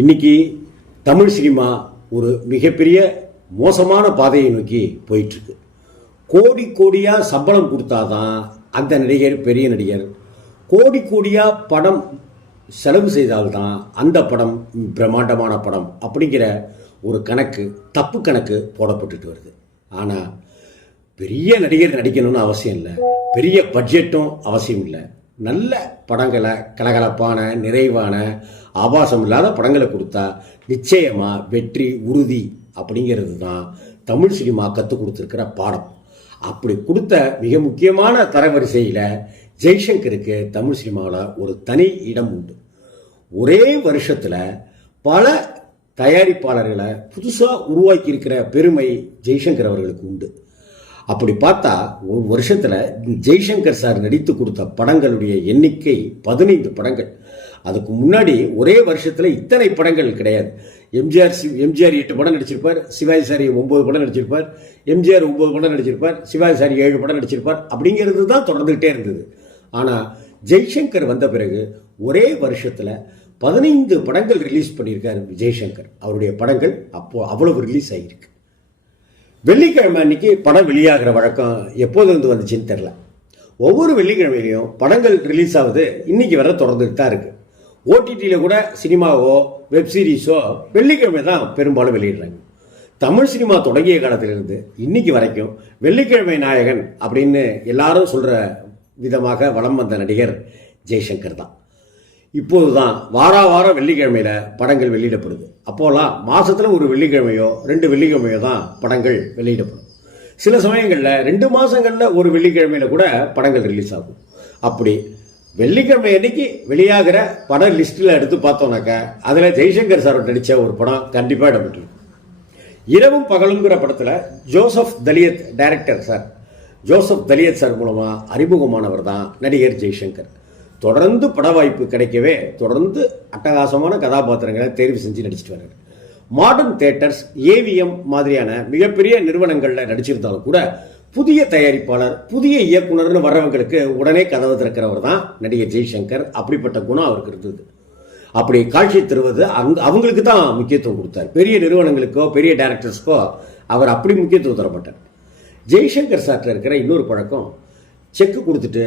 இன்னைக்கு தமிழ் சினிமா ஒரு மிகப்பெரிய மோசமான பாதையை நோக்கி போயிட்டு இருக்கு. கோடி கோடியா சம்பளம் கொடுத்தாதான் அந்த நடிகர் பெரிய நடிகர். கோடி கோடியா படம் செலவு செய்தால்தான் அந்த படம் பிரம்மாண்டமான படம் அப்படிங்கிற ஒரு கணக்கு, தப்பு கணக்கு போடப்பட்டுட்டு வருது. ஆனால் பெரிய நடிகர் நடிக்கணும்னு அவசியம் இல்லை, பெரிய பட்ஜெட்டும் அவசியம் இல்லை. நல்ல படங்களை, கலகலப்பான, நிறைவான, ஆபாசம் இல்லாத படங்களை கொடுத்தா நிச்சயமாக வெற்றி உறுதி அப்படிங்கிறது தான் தமிழ் சினிமா கற்றுக் கொடுத்துருக்கிற பாடம். அப்படி கொடுத்த மிக முக்கியமான தரவரிசையில் ஜெய்சங்கருக்கு தமிழ் சினிமாவில் ஒரு தனி இடம் உண்டு. ஒரே வருஷத்தில் பல தயாரிப்பாளர்களை புதுசாக உருவாக்கி இருக்கிற பெருமை ஜெய்சங்கர் அவர்களுக்கு உண்டு. அப்படி பார்த்தா ஒரு வருஷத்தில் ஜெய்சங்கர் சார் நடித்து கொடுத்த படங்களுடைய எண்ணிக்கை 15 படங்கள். அதுக்கு முன்னாடி ஒரே வருஷத்தில் இத்தனை படங்கள் கிடையாது. எம்ஜிஆர் 8 படம் நடிச்சிருப்பார், சிவாஜி சார் 9 படம் நடிச்சிருப்பார், எம்ஜிஆர் 9 படம் நடிச்சிருப்பார், சிவாஜி சார் 7 படம் நடிச்சிருப்பார். அப்படிங்கிறது தான் தொடர்ந்துகிட்டே இருந்தது. ஆனால் ஜெய்சங்கர் வந்த பிறகு ஒரே வருஷத்தில் 15 படங்கள் ரிலீஸ் பண்ணியிருக்காரு ஜெய்சங்கர். அவருடைய படங்கள் அப்போ அவ்வளவு ரிலீஸ் ஆகியிருக்கு. வெள்ளிக்கிழமை அன்னைக்கு படம் வெளியாகிற வழக்கம் எப்போது வந்துச்சுன்னு தெரில. ஒவ்வொரு வெள்ளிக்கிழமையிலையும் படங்கள் ரிலீஸ் ஆகுது. இன்னைக்கு வர தொடர்ந்துட்டு தான் இருக்கு. ஓடிடியில் கூட சினிமாவோ வெப்சீரிஸோ வெள்ளிக்கிழமை தான் பெரும்பாலும் வெளியிடுறாங்க. தமிழ் சினிமா தொடங்கிய காலத்திலிருந்து இன்னைக்கு வரைக்கும் வெள்ளிக்கிழமை நாயகன் அப்படின்னு எல்லாரும் சொல்கிற விதமாக வலம் வந்த நடிகர் ஜெய்சங்கர் தான். இப்போது தான் வாரம் வெள்ளிக்கிழமையில் படங்கள் வெளியிடப்படுது. அப்போலாம் மாதத்தில் ஒரு வெள்ளிக்கிழமையோ 2 வெள்ளிக்கிழமையோ தான் படங்கள் வெளியிடப்படும். சில சமயங்களில் 2 மாதங்களில் ஒரு வெள்ளிக்கிழமையில் கூட படங்கள் ரிலீஸ் ஆகும். அப்படி வெள்ளிக்கிழமை அன்னைக்கு வெளியாகிற பட லிஸ்ட்டில் எடுத்து பார்த்தோம்னாக்கா அதில் ஜெய்சங்கர் சார் நடித்த ஒரு படம் கண்டிப்பாக இடம்பெற்றிருக்கும். இரவும் பகலுங்கிற படத்தில் Joseph Thaliath director sir, Joseph Thaliath sir மூலமாக அறிமுகமானவர் தான் நடிகர் ஜெய்சங்கர். தொடர்ந்து பட வாய்ப்பு கிடைக்கவே தொடர்ந்து அட்டகாசமான கதாபாத்திரங்களை தேர்வு செஞ்சு நடிச்சிட்டு வர்றாரு. மாடர்ன் தியேட்டர்ஸ், ஏவிஎம் மாதிரியான மிகப்பெரிய நிறுவனங்களில் நடிச்சிருந்தாலும் கூட புதிய தயாரிப்பாளர், புதிய இயக்குனர்னு வர்றவங்களுக்கு உடனே கதவு திறக்கிறவர் தான் நடிகர் ஜெய்சங்கர். அப்படிப்பட்ட குணம் அவருக்கு இருந்தது. அப்படி காட்சி தருவது அவங்களுக்கு தான் முக்கியத்துவம் கொடுத்தார். பெரிய நிறுவனங்களுக்கோ பெரிய டைரக்டர்ஸ்க்கோ அவர் அப்படி முக்கியத்துவம் தரப்பட்டார். ஜெய்சங்கர் சார்ட்ட இருக்கிற இன்னொரு பழக்கம், செக்கு கொடுத்துட்டு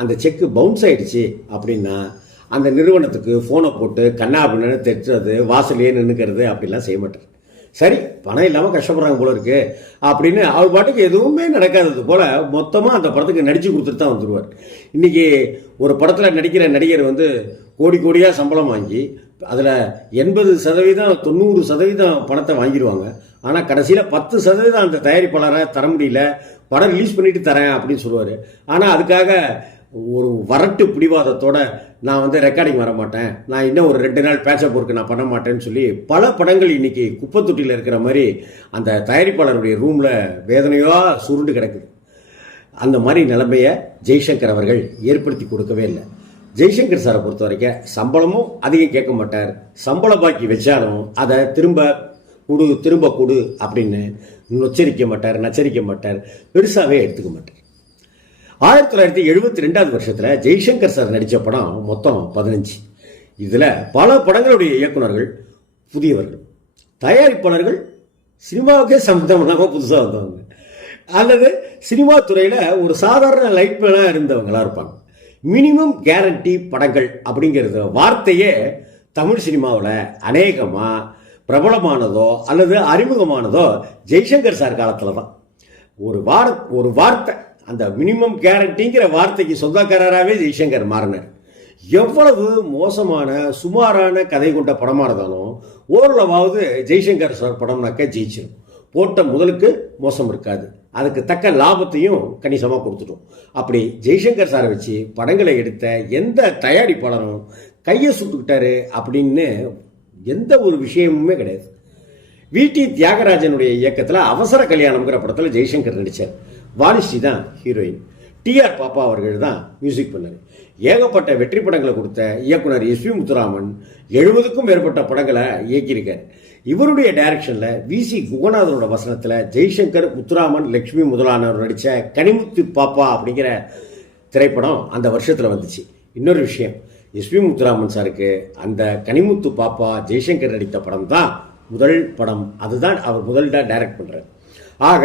அந்த செக்கு பவுன்ஸ் ஆயிடுச்சு அப்படின்னா அந்த நிறுவனத்துக்கு ஃபோனை போட்டு கண்ணாபின்னு தெட்டுறது, வாசலையே நின்றுக்கிறது அப்படிலாம் செய்ய மாட்டார். சரி, பணம் இல்லாமல் கஷ்டப்படுறாங்க போல இருக்கு அப்படின்னு அவர் பாட்டுக்கு எதுவுமே நடக்காதது போல மொத்தமாக அந்த படத்துக்கு நடிச்சு கொடுத்துட்டு தான் வந்துடுவார். இன்னைக்கு ஒரு படத்தில் நடிக்கிற நடிகர் கோடி கோடியாக சம்பளம் வாங்கி அதில் 80% 90% பணத்தை வாங்கிடுவாங்க. ஆனால் கடைசியில் 10% அந்த தயாரிப்பாளரை தர முடியல, படம் ரிலீஸ் பண்ணிட்டு தரேன் அப்படின்னு சொல்லுவார். ஆனால் அதுக்காக ஒரு வரட்டு பிடிவாதத்தோட நான் ரெக்கார்டிங் வர மாட்டேன், நான் இன்னும் ஒரு 2 நாள் பேட்சப் ஒர்க்கு நான் பண்ண மாட்டேன்னு சொல்லி பல படங்கள் இன்னைக்கு குப்பை தொட்டியில் இருக்கிற மாதிரி அந்த தயாரிப்பாளருடைய ரூமில் வேதனையாக சுருண்டு கிடக்குது. அந்த மாதிரி நிலைமையை ஜெய்சங்கர் அவர்கள் ஏற்படுத்தி கொடுக்கவே இல்லை. ஜெய்சங்கர் சாரை பொறுத்த வரைக்கும் சம்பளமும் அதிகம் கேட்க மாட்டார். சம்பள பாக்கி வச்சாலும் அதை திரும்ப கொடு அப்படின்னு நச்சரிக்க மாட்டார், பெருசாகவே எடுத்துக்க மாட்டார். 1972 வருஷத்தில் ஜெய்சங்கர் சார் நடித்த படம் மொத்தம் 15. இதில் பல படங்களுடைய இயக்குனர்கள் புதியவர்கள், தயாரிப்பாளர்கள் சினிமாவுக்கே சம்பந்தம் இல்லாமல் புதுசாக வந்தவங்க, அல்லது சினிமா துறையில் ஒரு சாதாரண லைட் மேனாக இருந்தவங்களாக இருப்பாங்க. மினிமம் கேரண்டி படங்கள் அப்படிங்கிறது வார்த்தையே தமிழ் சினிமாவில் அநேகமாக பிரபலமானதோ அல்லது அறிமுகமானதோ ஜெய்சங்கர் சார் காலத்தில் தான். ஒரு வார்த்தை, அந்த மினிமம் கேரண்டிங்கிற வார்த்தைக்கு சொந்தக்காரராகவே ஜெய்சங்கர் மாறினார். எவ்வளவு மோசமான சுமாரான கதை கொண்ட படமாக இருந்தாலும் ஓரளவாவது ஜெய்சங்கர் சார் படம்னாக்க ஜெயிச்சிடும். போட்ட முதலுக்கு மோசம் இருக்காது, அதுக்கு தக்க லாபத்தையும் கணிசமாக கொடுத்துட்டோம். அப்படி ஜெய்சங்கர் சாரை வச்சு படங்களை எடுத்த எந்த தயாரிப்பாளரும் கையை சுட்டுக்கிட்டாரு அப்படின்னு எந்த ஒரு விஷயமுமே கிடையாது. வி.டி. தியாகராஜனுடைய இயக்கத்தில் அவசர கல்யாணம்ங்கிற படத்தில் ஜெய்சங்கர் நடித்தார். வாணிஸ்ரீ தான் ஹீரோயின், டி.ஆர். பாப்பா அவர்கள் தான் மியூசிக் பண்ணார். ஏகப்பட்ட வெற்றி படங்களை கொடுத்த இயக்குனர் எஸ்.வி. முத்துராமன் 70க்கும் மேற்பட்ட படங்களை இயக்கியிருக்கார். இவருடைய டைரக்ஷனில் வி.சி. குகநாதனோட வசனத்தில் ஜெய்சங்கர், முத்துராமன், லட்சுமி முதலானவர் நடித்த கனிமுத்து பாப்பா அப்படிங்கிற திரைப்படம் அந்த வருஷத்தில் வந்துச்சு. இன்னொரு விஷயம், எஸ்பி முத்துராமன் சாருக்கு அந்த கனிமுத்து பாப்பா ஜெய்சங்கர் நடித்த படம் தான் முதல் படம். அதுதான் அவர் முதல்ல டைரக்ட் பண்றார். ஆக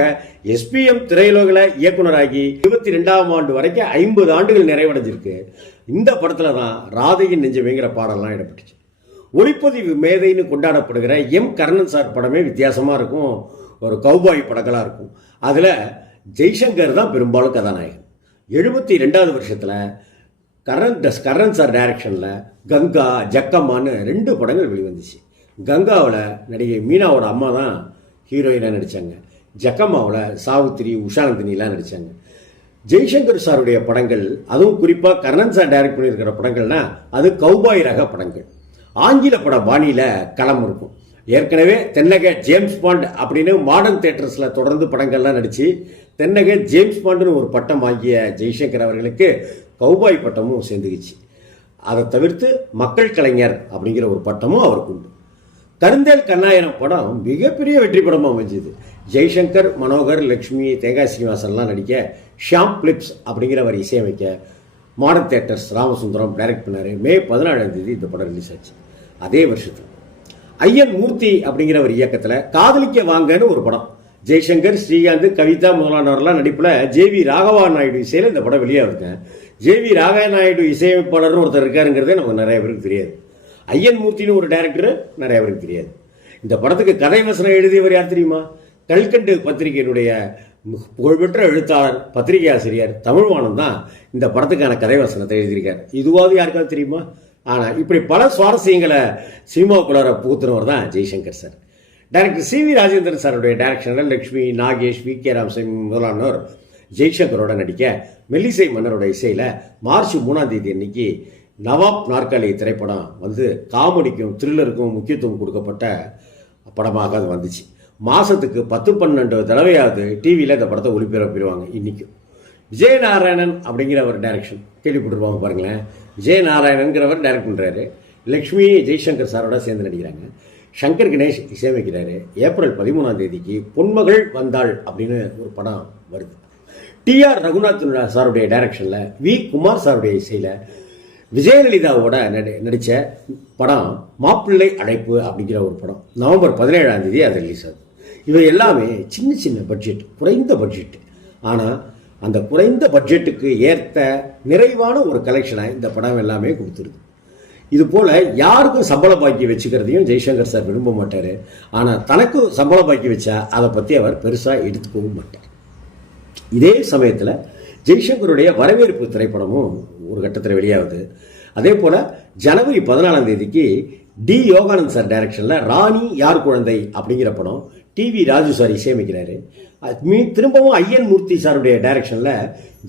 எஸ்பிஎம் திரையுலகில் இயக்குனராகி 22ஆம் ஆண்டு வரைக்கும் 50 ஆண்டுகள் நிறைவடைஞ்சிருக்கு. இந்த படத்துல தான் ராதையின் நெஞ்சமேங்கிற பாடலாம் இடப்பட்டுச்சு. ஒளிப்பதிவு மேதைன்னு கொண்டாடப்படுகிற எம் கர்ணன் சார் படமே வித்தியாசமா இருக்கும், ஒரு கௌபாய் படங்களா இருக்கும். அதுல ஜெய்சங்கர் தான் பெரும்பாலும் கதாநாயகன். 72வது வருஷத்துல கர்ணன் சார் டைரக்ஷன்ல கங்கா ஜக்கம்மான்னு 2 படங்கள் வெளிவந்துச்சு. கங்காவில் நடிகை மீனாவோட அம்மா தான் ஹீரோயினாக நடித்தாங்க. ஜக்கம்மாவில் சாவித்திரி உஷாநந்தினிலாம் நடித்தாங்க. ஜெய்சங்கர் சாருடைய படங்கள், அதுவும் குறிப்பாக கர்ணன் சார் டைரக்ட் பண்ணியிருக்கிற படங்கள்னா அது கௌபாய் ரக படங்கள். ஆங்கில பட பாணியில் களம் இருக்கும். ஏற்கனவே தென்னக ஜேம்ஸ் பாண்ட் அப்படின்னு மாடர்ன் தியேட்டர்ஸில் தொடர்ந்து படங்கள்லாம் நடித்து தென்னக ஜேம்ஸ் பாண்டுன்னு ஒரு பட்டம் வாங்கிய ஜெய்சங்கர் அவர்களுக்கு கௌபாய் பட்டமும் சேர்ந்துக்குச்சு. அதை தவிர்த்து மக்கள் கலைஞர் அப்படிங்கிற ஒரு பட்டமும் அவருக்கு உண்டு. கருந்தேல் கண்ணாயிரம் படம் மிகப்பெரிய வெற்றி படமாக அமைஞ்சது. ஜெய்சங்கர், மனோகர், லக்ஷ்மி, தேங்காய் சீனிவாசன்லாம் நடிக்க, ஷியாம் பிலிப்ஸ் அப்படிங்கிறவர் இசையமைக்க, மாடர்ன் தியேட்டர்ஸ் ராமசுந்தரம் டைரக்ட் பண்ணார். மே 17ஆம் தேதி இந்த படம் ரிலீஸ் ஆச்சு. அதே வருஷத்தில் ஐயன் மூர்த்தி அப்படிங்கிறவர் இயக்கத்தில் காதலிக்க வாங்கன்னு ஒரு படம். ஜெய்சங்கர், ஸ்ரீகாந்த், கவிதா முதலானவர்லாம் நடிப்பில் ஜேவி ராகவா நாயுடு இசையில் இந்த படம் வெளியாகுங்க. ஜேவி ராகவா நாயுடு இசையமைப்பாளர்னு ஒருத்தர் இருக்காருங்கிறதே நமக்கு நிறைய பேருக்கு தெரியாது. ஐயன் மூர்த்தின்னு ஒரு டைரக்டர் நிறைய பேருக்கு தெரியாது. இந்த படத்துக்கு கதை வசனம் எழுதியவர் யார் தெரியுமா? கல்கண்டு பத்திரிகையினுடைய புகழ்பெற்ற எழுத்தாளர், பத்திரிகை ஆசிரியர் தமிழ்வாணன் தான் இந்த படத்துக்கான கதை வசனத்தை எழுதியிருக்கார். இதுவாவது யாருக்காவது தெரியுமா? ஆனால் இப்படி பல சுவாரஸ்யங்களை சினிமாவுக்குள்ளார புகுத்துனவர் தான் Jaishankar sir. Director C V Rajendran சாருடைய டைரக்ஷனில் லக்ஷ்மி, நாகேஷ், வி கே ராமசாமி முதலானோர் ஜெய்சங்கரோட நடிக்க, மெல்லிசை மன்னரோட இசையில் மார்ச் 3ஆம் தேதி அன்னைக்கு நவாப் நாற்காலி திரைப்படம் வந்து காமெடிக்கும் த்ரில்லருக்கும் முக்கியத்துவம் கொடுக்கப்பட்ட படமாக அது வந்துச்சு. மாதத்துக்கு 10-12 தடவையாவது டிவியில் இந்த படத்தை ஒளிபரப்பிடுவாங்க. இன்றைக்கும் விஜயநாராயணன் அப்படிங்கிற ஒரு டைரக்ஷன் கேள்விப்பட்டிருப்பாங்க பாருங்களேன். விஜயநாராயணன்கிறவர் டைரக்ட் பண்ணுறாரு. லக்ஷ்மி ஜெய்சங்கர் சாரோட சேர்ந்து நடிக்கிறாங்க. சங்கர் கணேஷ் இசையமைக்கிறாரு. ஏப்ரல் 13ஆம் தேதிக்கு பொன்மகள் வந்தாள் அப்படின்னு ஒரு படம் வருது. டிஆர் ரகுநாத் சாருடைய டைரக்ஷனில், வி குமார் சாருடைய இசையில் விஜயலலிதாவோட நடித்த படம் மாப்பிள்ளை அழைப்பு அப்படிங்கிற ஒரு படம் நவம்பர் 17ஆம் தேதி அது ரிலீஸ் ஆகுது. இவை எல்லாமே சின்ன சின்ன பட்ஜெட், குறைந்த பட்ஜெட். ஆனால் அந்த குறைந்த பட்ஜெட்டுக்கு ஏற்ற நிறைவான ஒரு கலெக்ஷனை இந்த படம் எல்லாமே கொடுத்துருது. இது போல் யாருக்கும் சம்பள பாக்கி வச்சுக்கிறதையும் ஜெய்சங்கர் சார் விரும்ப மாட்டார். ஆனால் தனக்கு சம்பள பாக்கி வச்சா அதை பற்றி அவர் பெருசாக எடுத்துக்கவும் மாட்டார். இதே சமயத்தில் ஜெய்சங்கருடைய வரவேற்பு திரைப்படமும் ஒரு கட்டத்தில் வெளியாகுது. அதே போல் ஜனவரி 14ஆம் தேதிக்கு டி யோகானந்த் சார் டைரக்ஷனில் ராணி யார் குழந்தை அப்படிங்கிற படம் டிவி ராஜு சார் இசையமைக்கிறாரு. திரும்பவும் ஐயன் மூர்த்தி சாருடைய டைரக்ஷனில்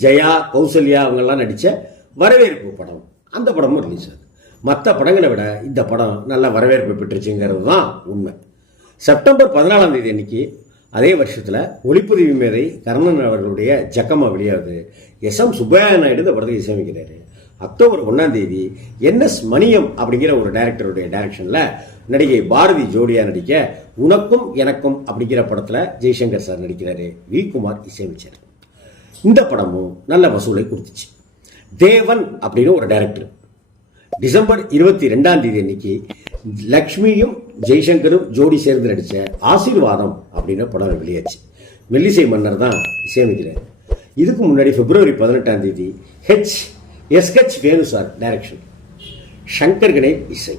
ஜெயா, கௌசல்யா அவங்கெல்லாம் நடித்த வரவேற்பு படம், அந்த படமும் ரிலீஸ் ஆகுது. மற்ற படங்களை விட இந்த படம் நல்ல வரவேற்பு பெற்றுச்சுங்கிறது தான் உண்மை. செப்டம்பர் 14ஆம் தேதி அன்னைக்கு அதே வருஷத்தில் ஒளிப்பதிவு மேதை கர்ணன் அவர்களுடைய ஜக்கம்மா வெளியாகுது. எஸ்.எம். சுப்பையா நாயுடு இந்த படத்துக்கு இசையமைக்கிறாரு. அக்டோபர் 1ஆம் தேதி என்.எஸ். மணியம் அப்படிங்கிற ஒரு டைரக்டருடைய டைரக்ஷனில் நடிகை பாரதி ஜோடியா நடிக்க உனக்கும் எனக்கும் அப்படிங்கிற படத்தில் ஜெய்சங்கர் சார் நடிக்கிறாரு. வி குமார் இசையமைச்சார். இந்த படமும் நல்ல வசூலை கொடுத்துச்சு. தேவன் அப்படின்னு ஒரு டைரக்டர் டிசம்பர் 22ஆம் தேதி அன்னைக்கு லக்ஷ்மியும் ஜெய்சங்கரும் ஜோடி சேர்ந்து நடித்த ஆசீர்வாதம் அப்படின்ற படம் வெளியாச்சு. மெல்லிசை மன்னர் தான் இசையமைக்கிறார். இதுக்கு முன்னாடி பிப்ரவரி 18ஆம் தேதி எஸ்.ஹெச். வேணு சார் டைரக்ஷன், சங்கர் கணேஷ் இசை,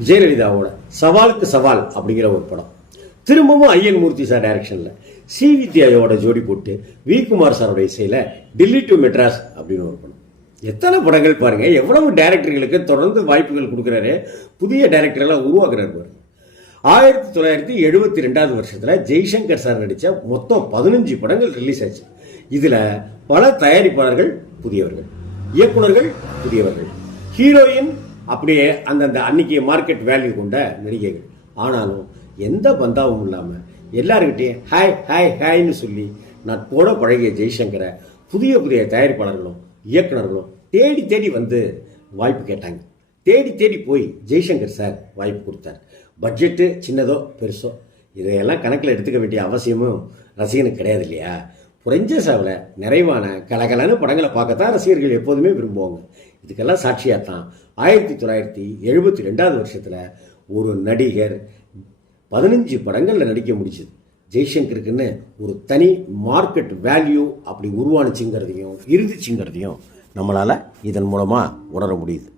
விஜயலலிதாவோட சவாலுக்கு சவால் அப்படிங்கிற ஒரு படம். திரும்பவும் ஐயன் மூர்த்தி சார் டைரக்ஷனில் சி வித்யாயோட ஜோடி போட்டு வி குமார் சாரோட இசையில் டில்லி டு மெட்ராஸ் அப்படின்னு ஒரு படம். எத்தனை படங்கள் பாருங்க, எவ்வளவு டைரக்டர்களுக்கு தொடர்ந்து வாய்ப்புகள் கொடுக்குறாரு, புதிய டைரக்டர்லாம் உருவாக்குறாரு பாருங்க. 1972ஆவது வருஷத்தில் ஜெய்சங்கர் சார் நடித்த மொத்தம் 15 படங்கள் ரிலீஸ் ஆச்சு. இதில் பல தயாரிப்பாளர்கள் புதியவர்கள், இயக்குனர்கள் புதியவர்கள், ஹீரோயின் அப்படியே அந்தந்த அன்னைக்கு மார்க்கெட் வேல்யூ கொண்ட நடிகைகள். ஆனாலும் எந்த பந்தாவும் இல்லாமல் எல்லாருக்கிட்டையும் ஹாய் ஹாய் ஹாய்னு சொல்லி நட்போட பழகிய ஜெய்சங்கரை புதிய புதிய தயாரிப்பாளர்களும் இயக்குனர்களும் தேடி தேடி வந்து வாய்ப்பு கேட்டாங்க. தேடி தேடி போய் ஜெய்சங்கர் சார் வாய்ப்பு கொடுத்தார். பட்ஜெட்டு சின்னதோ பெருசோ இதையெல்லாம் கணக்கில் எடுத்துக்க வேண்டிய அவசியமும் ரசிகனுக்கு கிடையாது இல்லையா? குறைஞ்ச செலவில் நிறைவான கலகலன்னு படங்களை பார்க்கத்தான் ரசிகர்கள் எப்போதுமே விரும்புவாங்க. இதுக்கெல்லாம் சாட்சியாகத்தான் 1972 வருஷத்தில் ஒரு நடிகர் 15 படங்களில் நடிக்க முடிச்சுது. ஜெய்சங்கருக்குன்னு ஒரு தனி மார்க்கெட் வேல்யூ அப்படி உருவானுச்சுங்கிறதையும் இருந்துச்சுங்கிறதையும் நம்மளால் இதன் மூலமாக உணர முடியுது.